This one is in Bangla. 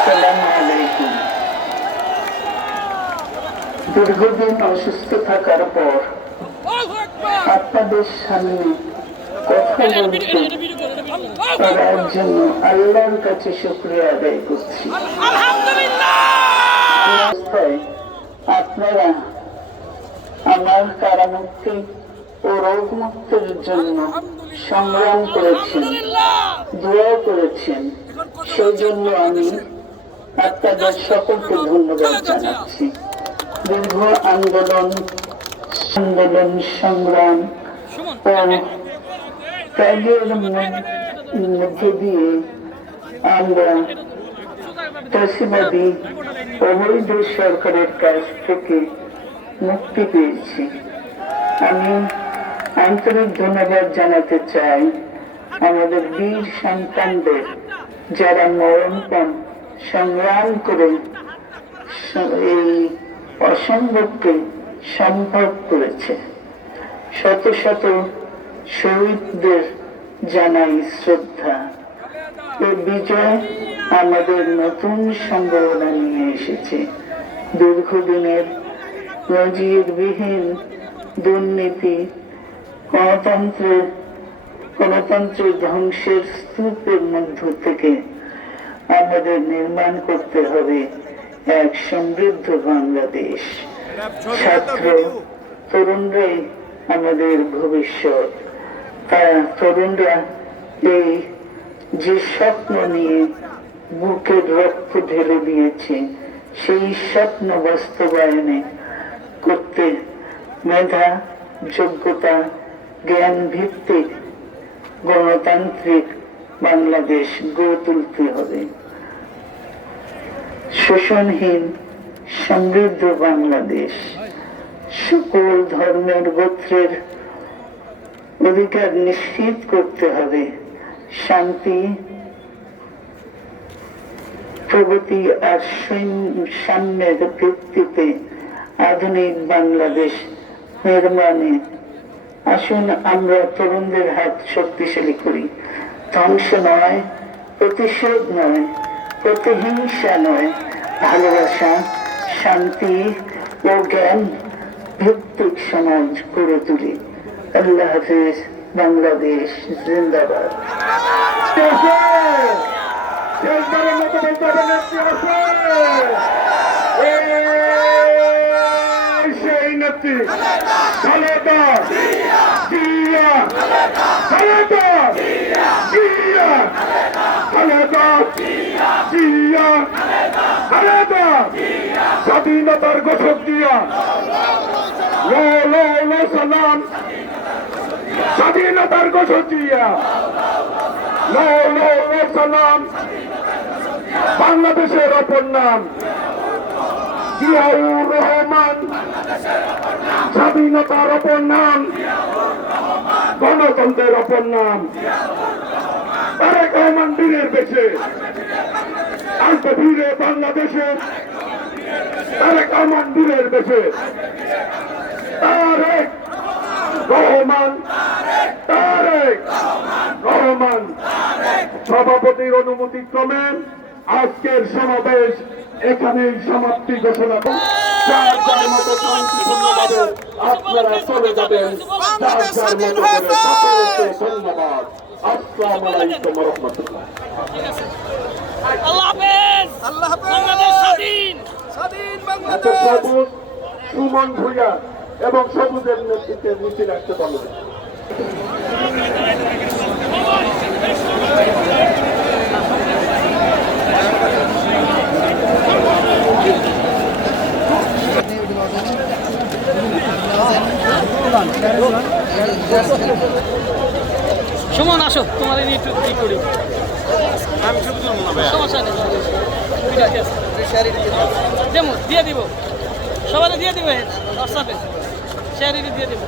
আসসালামু আলাইকুম। দীর্ঘদিন অসুস্থ থাকার পর আপনাদের সামনে কথা বলতে পারার জন্য আল্লাহর কাছে শুকরিয়া আদায় করছি। আপনারা আমার কারামুক্তি ও রোগ মুক্তির জন্য সংগ্রাম করেছেন, দোয়া করেছেন, সেই জন্য আমি আপনাদের সকলকে ধন্যবাদ জানাচ্ছি। দীর্ঘ আন্দোলন সংগ্রাম ও ত্যাগের মধ্য দিয়ে আমরা ফ্যাসিবাদী অবৈধ সরকারের কাছ থেকে মুক্তি পেয়েছি। আমি আন্তরিক ধন্যবাদ জানাতে চাই আমাদের বীর সন্তানদের, যারা মরণপণ সংগ্রাম করে এই অসম্ভবকে সম্ভব করেছে। শত শত শহীদদের জানাই শ্রদ্ধা। এই বিজয় আমাদের নতুন সম্ভাবনা নিয়ে এসেছে। দীর্ঘদিনের নজিরবিহীন দুর্নীতি, গণতন্ত্রের ধ্বংসের স্তূপের মধ্য থেকে আমাদের নির্মাণ করতে হবে এক সমৃদ্ধ বাংলাদেশ। ছাত্র তরুণরাই আমাদের ভবিষ্যৎ। তরুণরা এই যে স্বপ্ন নিয়ে বুকের রক্ত ঢেলে দিয়েছে, সেই স্বপ্ন বাস্তবায়নে করতে মেধা, যোগ্যতা, জ্ঞান ভিত্তিক গণতান্ত্রিক বাংলাদেশ গড়ে তুলতে হবে। শোষণহীন সমৃদ্ধ বাংলাদেশ, সকল ধর্মের গোত্রের অধিকার নিশ্চিত করতে হবে। শান্তি, প্রগতি আর সাম্যের ভিত্তিতে আধুনিক বাংলাদেশ নির্মাণে আসুন আমরা তরুণদের হাত শক্তিশালী করি। ধ্বংস নয়, প্রতিশোধ নয়, প্রতিহিংসা নয়, ভালোবাসা, শান্তি ও জ্ঞান ভিত্তিক সমাজ গড়ে তুলি। আল্লাহ হাফিজ। বাংলাদেশ জিন্দাবাদ। সেই নেত্রী খালেদা জিয়া, খালেদা জিয়া, খালেদা জিয়া, খালেদা স্বাধীনতার ঘোষক দিয়া, লো লো লো সালাম, স্বাধীনতার ঘোষক দিয়া, লো লো লো সালাম, বাংলাদেশের অপর নাম জিয়াউর রহমান, স্বাধীনতার অপর নাম, গণতন্ত্রের অপর নাম। তারেক রহমান বীরের বেশে আসবে ফিরে বাংলাদেশে, তারেক রহমান বীরের বেশে, তারেক রহমান, তারেক রহমান। সভাপতির অনুমতি ক্রমে আজকের সমাবেশ এখানেই সমাপ্তি ঘোষণা করুন। যার যার মতো শান্তিপূর্ণভাবে আপনারা চলে যাবেন, যার যার মতো করে সকলকে ধন্যবাদ। আসসালামু আলাইকুম ওয়া রাহমাতুল্লাহ। আল্লাহ হাফেজ। আল্লাহ হাফেজ। বাংলাদেশ স্বাধীন, স্বাধীন বাংলাদেশ। সবুজ সুমন ভূঁইয়া এবং সবুজের নেতৃত্বে মিছিল আসতে পারবে। সুমন আসো, তোমার একটু কি করি আমি সমস্যা নেই, যেমন দিয়ে দিব, সবাই দিয়ে দিব, হোয়াটসঅ্যাপে শেয়ারে দিয়ে দিব।